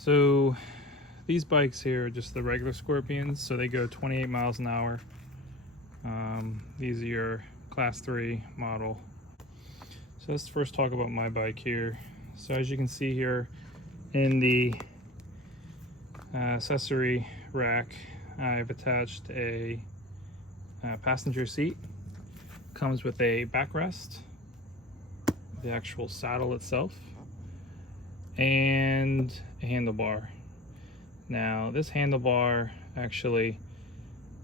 So these bikes here are just the regular Scorpions, so they go 28 miles an hour. These are your class 3 model. So let's first talk about my bike here. So as you can see here in the accessory rack, I've attached a passenger seat. Comes with a backrest, the actual saddle itself, and a handlebar. Now this handlebar actually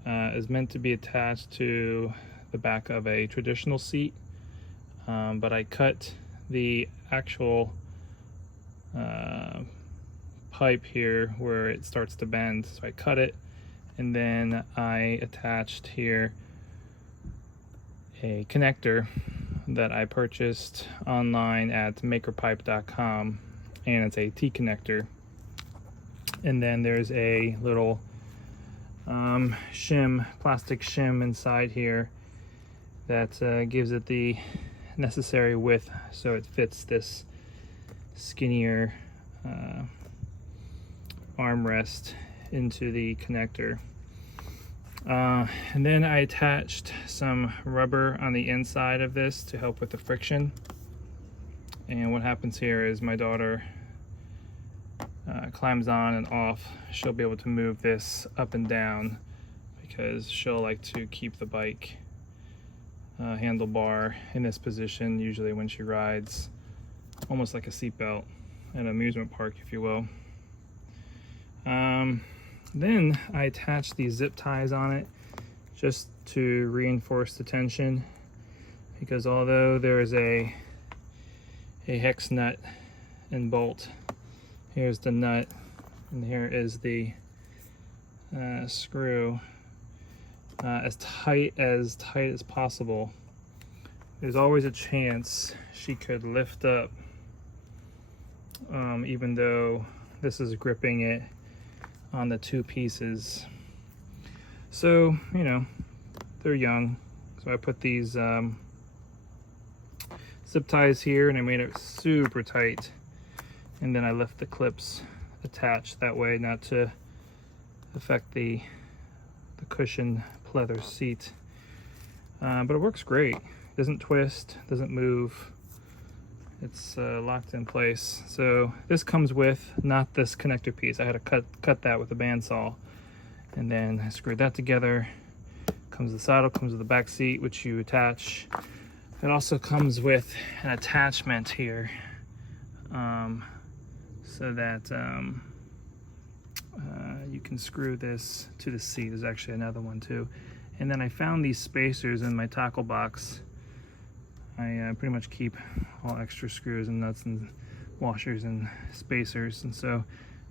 is meant to be attached to the back of a traditional seat, but I cut the actual pipe here where it starts to bend, so I cut it, and then I attached here a connector that I purchased online at makerpipe.com, and it's a T-connector. And then there's a little plastic shim inside here that gives it the necessary width so it fits this skinnier armrest into the connector. And then I attached some rubber on the inside of this to help with the friction. And what happens here is my daughter climbs on and off. She'll be able to move this up and down because she'll like to keep the bike handlebar in this position, usually when she rides, almost like a seatbelt at an amusement park, if you will. Then I attached these zip ties on it just to reinforce the tension, because although there is a hex nut and bolt, here's the nut and here is the screw, as tight as possible. There's always a chance she could lift up, even though this is gripping it on the two pieces. So, you know, they're young, so I put these zip ties here and I made it super tight, and then I left the clips attached that way not to affect the cushion pleather seat. But it works great. Doesn't twist, doesn't move. It's locked in place. So this comes with not this connector piece. I had to cut that with a bandsaw, and then I screwed that together. Comes the saddle, comes with the back seat, which you attach. It also comes with an attachment here, so that you can screw this to the seat. There's actually another one too. And then I found these spacers in my tackle box. I pretty much keep all extra screws and nuts and washers and spacers, and so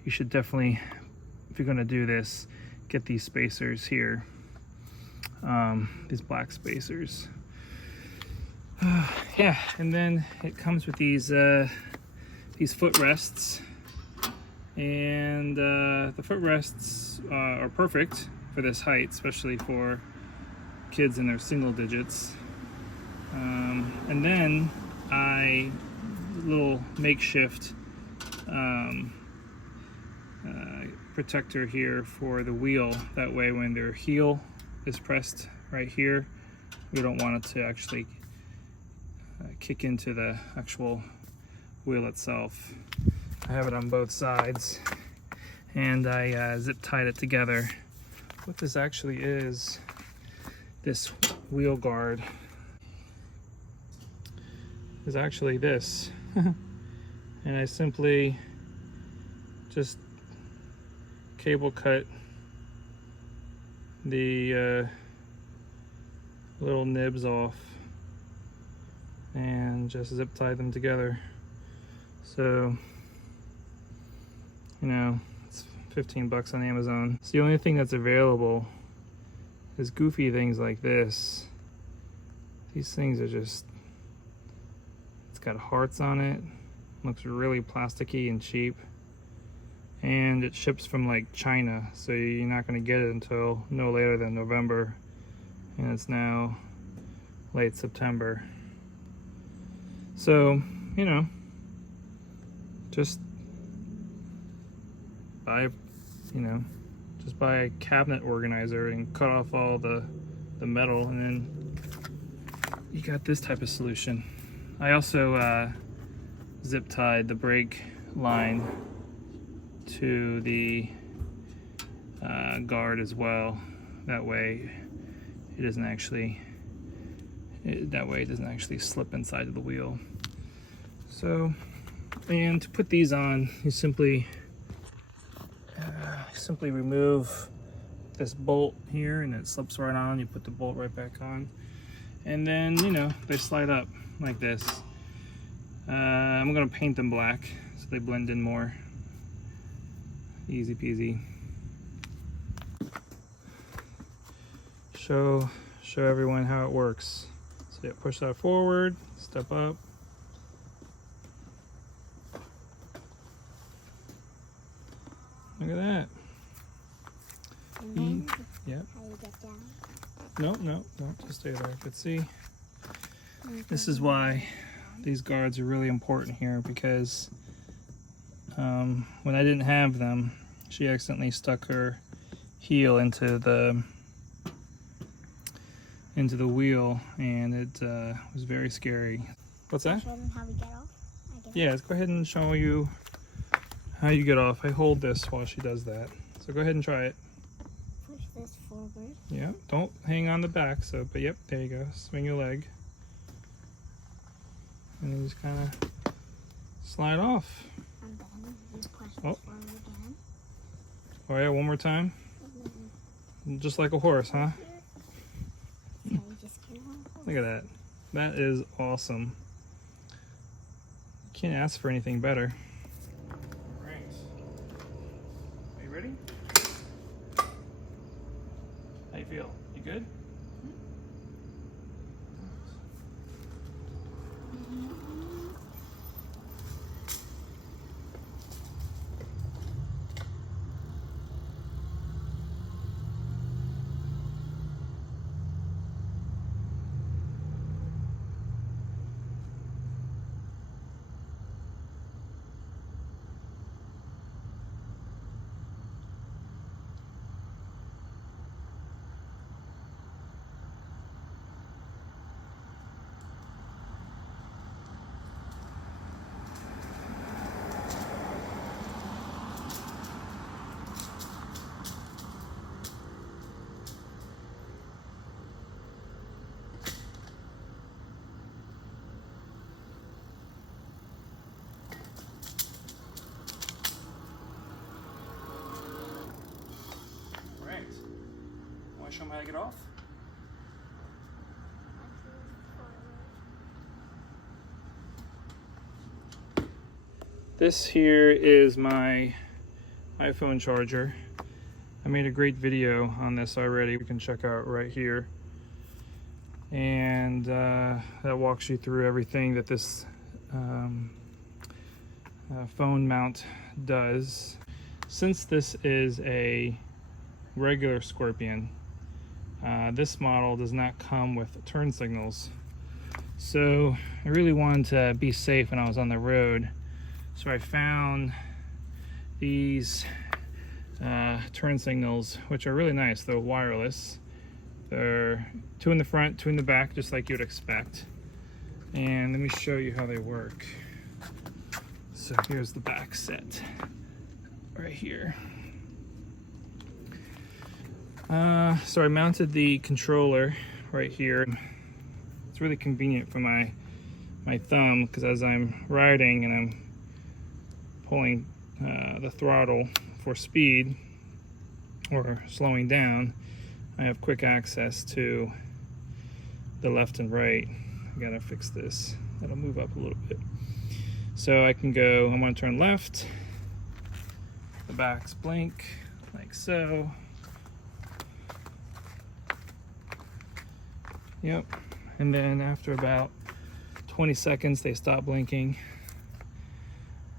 you should definitely, if you're going to do this, get these spacers here, these black spacers. Yeah, and then it comes with these footrests, and the footrests are perfect for this height, especially for kids in their single digits. And then little makeshift protector here for the wheel. That way when their heel is pressed right here, we don't want it to actually kick into the actual wheel itself. I have it on both sides, and I zip tied it together. What this actually is, this wheel guard is actually this. And I simply just cable cut the little nibs off and just zip tie them together. So, you know, it's 15 bucks on Amazon. It's the only thing that's available is goofy things like this. These things are just, it's got hearts on it, looks really plasticky and cheap, and it ships from like China, so you're not going to get it until no later than November, and it's now late September. So, you know, just buy, just buy a cabinet organizer and cut off all the metal, and then you got this type of solution. I also zip tied the brake line to the guard as well. That way it doesn't actually slip inside of the wheel. So, and to put these on, you simply remove this bolt here, and it slips right on. You put the bolt right back on, and then they slide up like this. I'm gonna paint them black so they blend in more. Easy peasy. Show everyone how it works. So yeah, push that forward, step up. Look at that. And then, yeah. how you get down? No, just stay there. But see, this is why these guards are really important here, because when I didn't have them, she accidentally stuck her heel into the wheel, and it was very scary. What's that? Show them how we get off? Yeah, let's go ahead and show you how you get off. I hold this while she does that. So go ahead and try it. Push this forward. Yeah, don't hang on the back, but yep, there you go. Swing your leg. And then just kind of slide off. And then you push this Oh. forward again. Oh yeah, one more time. Just like a horse, huh? So you just can't hold. Look at that. That is awesome. Can't ask for anything better. Alright. Are you ready? How you feel? You good? Want to show them how to get off? This here is my iPhone charger. I made a great video on this already. We can check out right here. And that walks you through everything that this phone mount does. Since this is a regular Scorpion, this model does not come with turn signals. So I really wanted to be safe when I was on the road. So I found these turn signals, which are really nice. They're wireless. They're 2 in the front, 2 in the back, just like you would expect. And let me show you how they work. So here's the back set right here. So I mounted the controller right here. It's really convenient for my thumb, because as I'm riding and I'm pulling the throttle for speed or slowing down, I have quick access to the left and right. I gotta fix this. That'll move up a little bit. So I can go, I want to turn left, the backs blink like so. Yep, and then after about 20 seconds they stop blinking.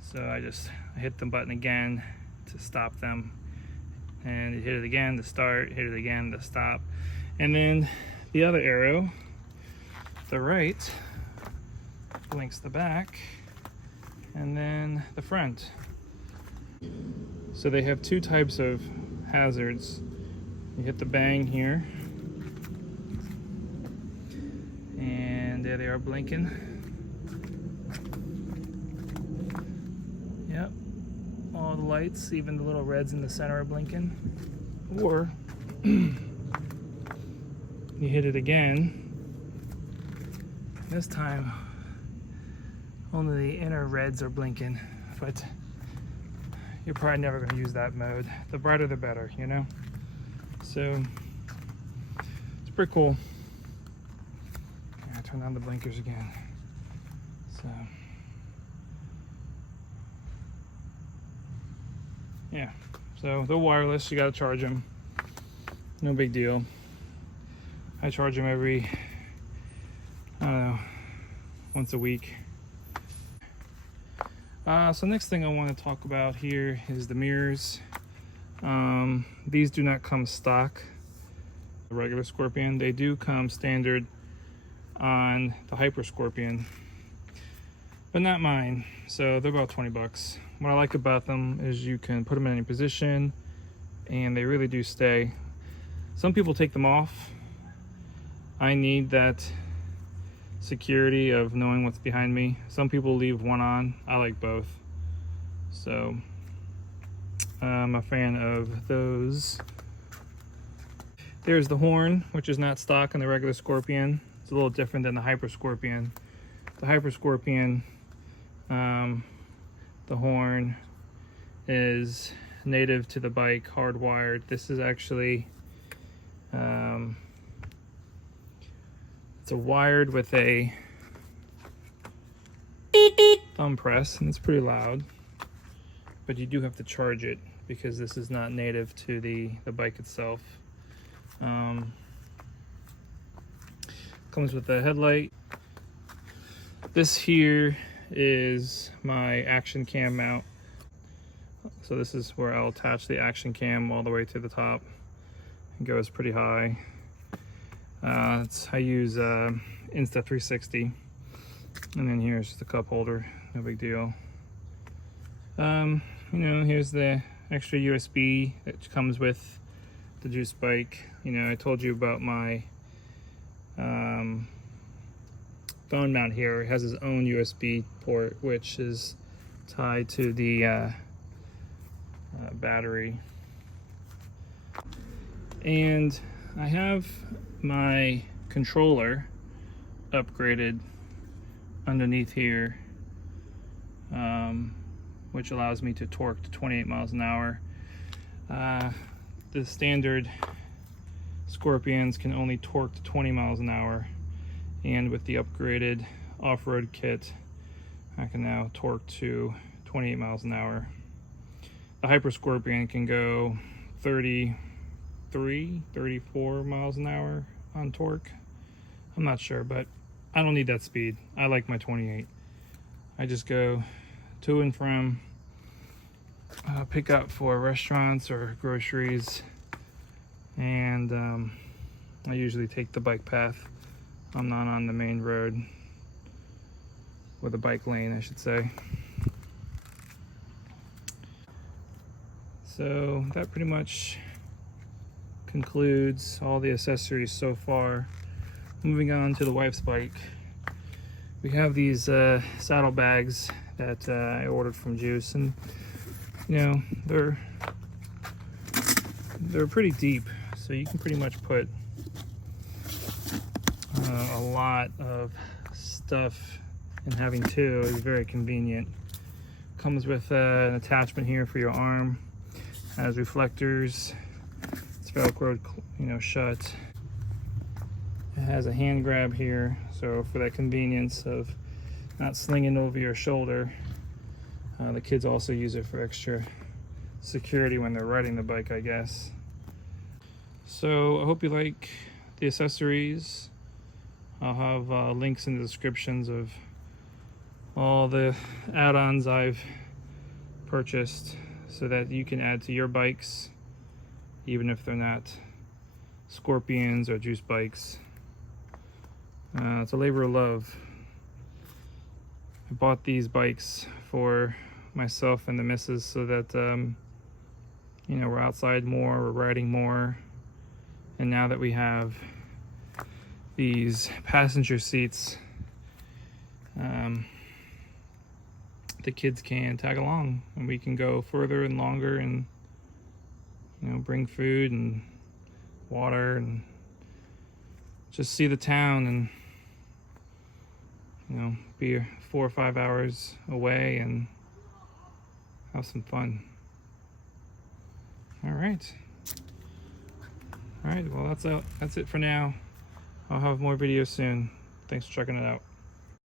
So I hit the button again to stop them, and you hit it again to start, hit it again to stop. And then the other arrow, the right, blinks the back, and then the front. So they have two types of hazards. You hit the bang here, and there they are blinking. Yep, all the lights, even the little reds in the center are blinking. Or you hit it again. This time only the inner reds are blinking, but you're probably never going to use that mode. The brighter the better, you know? So it's pretty cool. Yeah, turn on the blinkers again. So yeah, so they're wireless, you got to charge them. No big deal. I charge them every, I don't know, once a week. So next thing I want to talk about here is the mirrors. These do not come stock, the regular Scorpion. They do come standard on the Hyper Scorpion, but not mine. So they're about 20 bucks. What I like about them is you can put them in any position and they really do stay. Some people take them off. I need that security of knowing what's behind me. Some people leave one on. I like both. So I'm a fan of those. There's the horn, which is not stock in the regular Scorpion. It's a little different than the Hyper Scorpion. The Hyper Scorpion, the horn is native to the bike, hardwired. This is actually it's a wired with a thumb press, and it's pretty loud, but you do have to charge it because this is not native to the bike itself. Comes with a headlight. This here is my action cam mount. So this is where I'll attach the action cam all the way to the top. It goes pretty high. I use Insta360, and then here's the cup holder. No big deal. You know, here's the extra USB that comes with the Juice bike. You know, I told you about my phone mount here. It has its own USB port, which is tied to the battery. And I have my controller upgraded underneath here, which allows me to torque to 28 miles an hour. The standard Scorpions can only torque to 20 miles an hour, and with the upgraded off-road kit I can now torque to 28 miles an hour. The Hyper Scorpion can go 33, 34 miles an hour on torque. I'm not sure, but I don't need that speed. I like my 28. I just go to and from pick up for restaurants or groceries, and I usually take the bike path. I'm not on the main road, or the bike lane I should say. So that pretty much concludes all the accessories so far. Moving on to the wife's bike, we have these saddle bags that I ordered from Juice, and you know, they're pretty deep, so you can pretty much put a lot of stuff, and having two is very convenient. Comes with an attachment here for your arm, has reflectors, it's velcroed, you know, shut. It has a hand grab here, so for that convenience of not slinging over your shoulder. The kids also use it for extra security when they're riding the bike, I guess. So I hope you like the accessories. I'll have links in the descriptions of all the add-ons I've purchased so that you can add to your bikes, even if they're not Scorpions or Juice bikes. It's a labor of love. I bought these bikes for myself and the missus so that You know, we're outside more, we're riding more. And now that we have these passenger seats, the kids can tag along and we can go further and longer and, you know, bring food and water and just see the town and, you know, be 4 or 5 hours away and have some fun. All right, well, that's it for now. I'll have more videos soon. Thanks for checking it out.